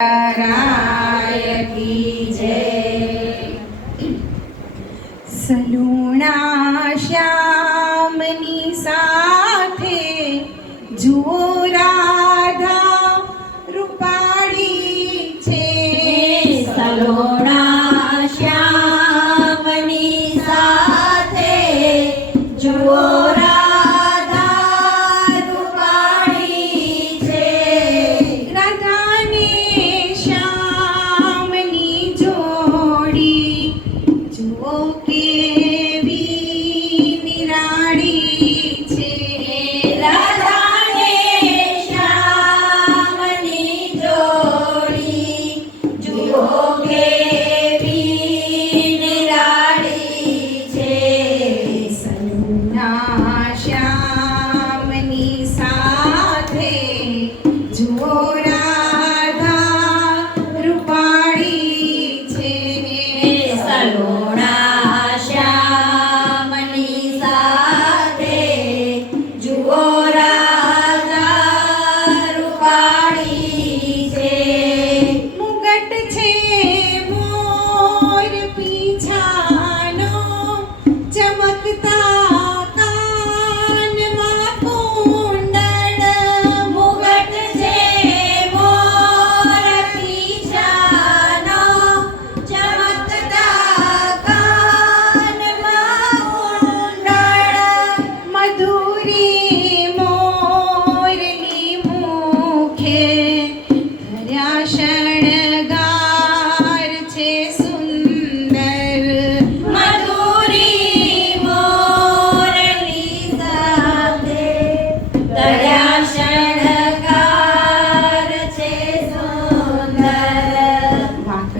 Rai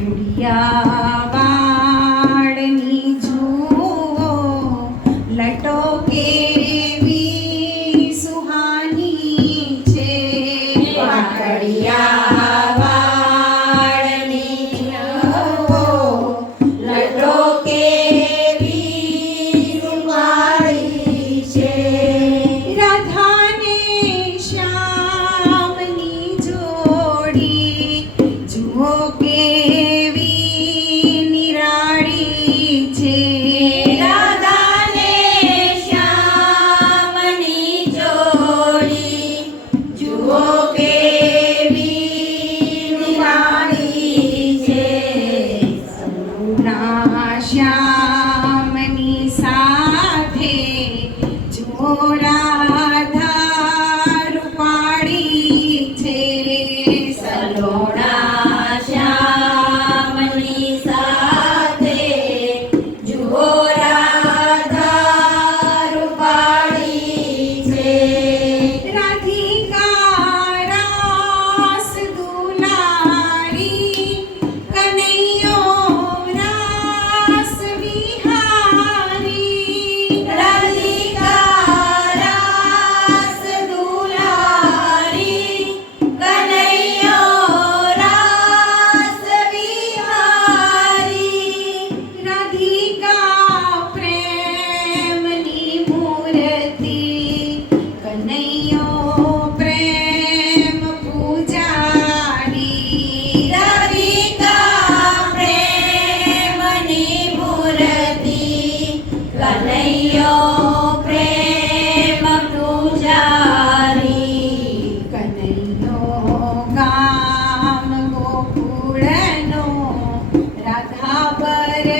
priya Padre.